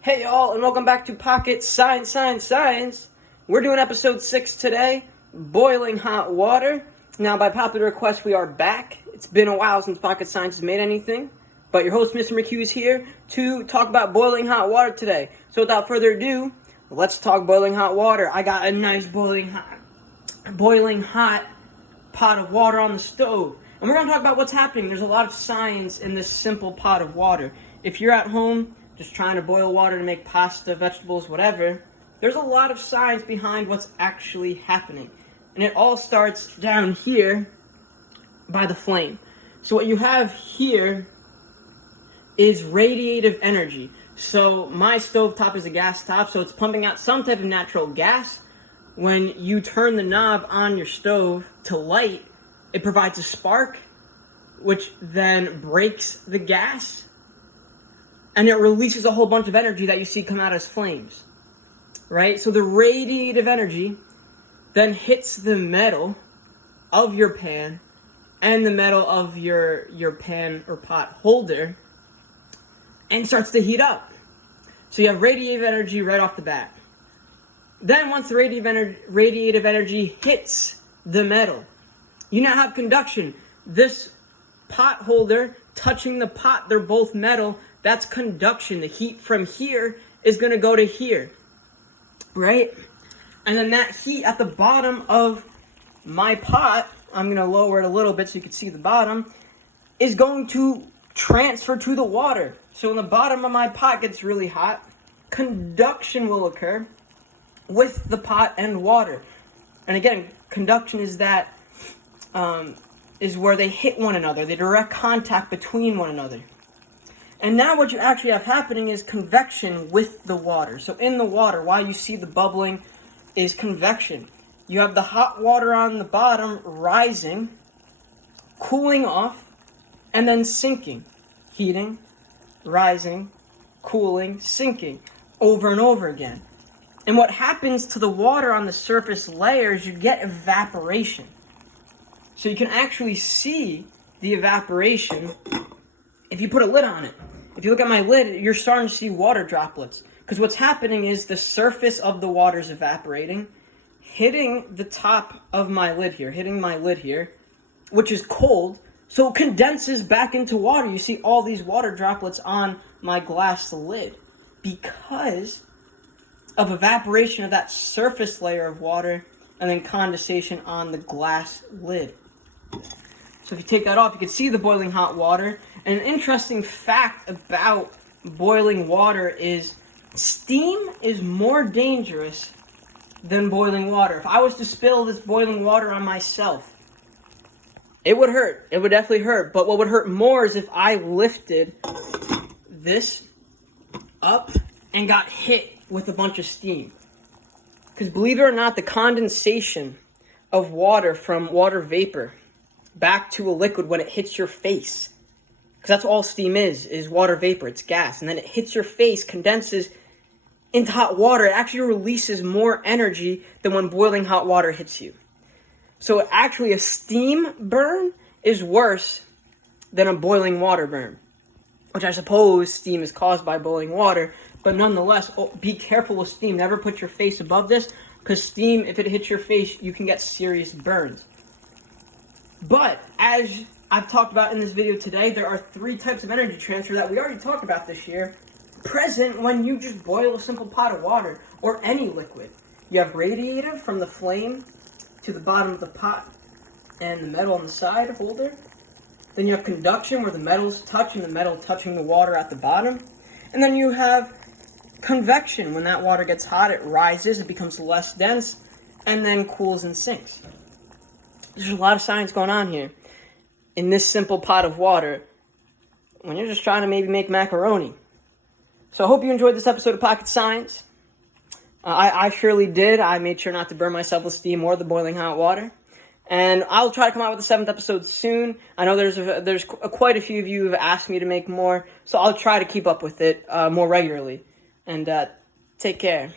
Hey y'all, and welcome back to Pocket Science. We're doing episode 6 today, boiling hot water. Now, by popular request, we are back. It's been a while since Pocket Science has made anything, but your host, Mr. McHugh, is here to talk about boiling hot water today. So without further ado, let's talk boiling hot water. I got a nice boiling hot pot of water on the stove. And we're going to talk about what's happening. There's a lot of science in this simple pot of water. If you're at home just trying to boil water to make pasta, vegetables, whatever, there's a lot of science behind what's actually happening. And it all starts down here by the flame. So what you have here is radiative energy. So my stovetop is a gas top, so it's pumping out some type of natural gas. When you turn the knob on your stove to light, it provides a spark, which then breaks the gas, and it releases a whole bunch of energy that you see come out as flames, right? So the radiative energy then hits the metal of your pan and the metal of your pan or pot holder and starts to heat up. So you have radiative energy right off the bat. Then once the radiative energy hits the metal, you now have conduction. This pot holder touching the pot, they're both metal. That's conduction. The heat from here is going to go to here, right? And then that heat at the bottom of my pot, I'm going to lower it a little bit so you can see the bottom, is going to transfer to the water. So when the bottom of my pot gets really hot, conduction will occur with the pot and water. And again, conduction is that is where they hit one another, the direct contact between one another. And now what you actually have happening is convection with the water. So in the water, why you see the bubbling is convection. You have the hot water on the bottom rising, cooling off, and then sinking. Heating, rising, cooling, sinking, over and over again. And what happens to the water on the surface layers, you get evaporation. So you can actually see the evaporation if you put a lid on it. If you look at my lid, you're starting to see water droplets. Because what's happening is the surface of the water is evaporating, hitting the top of my lid here, which is cold, so it condenses back into water. You see all these water droplets on my glass lid because of evaporation of that surface layer of water and then condensation on the glass lid. So if you take that off, you can see the boiling hot water. And an interesting fact about boiling water is steam is more dangerous than boiling water. If I was to spill this boiling water on myself, it would hurt. It would definitely hurt. But what would hurt more is if I lifted this up and got hit with a bunch of steam. Because believe it or not, the condensation of water from water vapor back to a liquid when it hits your face, because that's all steam is water vapor, it's gas, and then it hits your face, condenses into hot water. It actually releases more energy than when boiling hot water hits you. So actually a steam burn is worse than a boiling water burn, which I suppose steam is caused by boiling water, but nonetheless, be careful with steam. Never put your face above this, because steam, if it hits your face, you can get serious burns. But as I've talked about in this video today, there are 3 types of energy transfer that we already talked about this year, present when you just boil a simple pot of water or any liquid. You have radiative from the flame to the bottom of the pot and the metal on the side holder. Then you have conduction where the metals touch and the metal touching the water at the bottom. And then you have convection. When that water gets hot, it rises, it becomes less dense, and then cools and sinks. There's a lot of science going on here in this simple pot of water when you're just trying to maybe make macaroni. So I hope you enjoyed this episode of Pocket Science. I surely did. I made sure not to burn myself with steam or the boiling hot water. And I'll try to come out with the 7th episode soon. I know there's quite a few of you who have asked me to make more, so I'll try to keep up with it more regularly. And take care.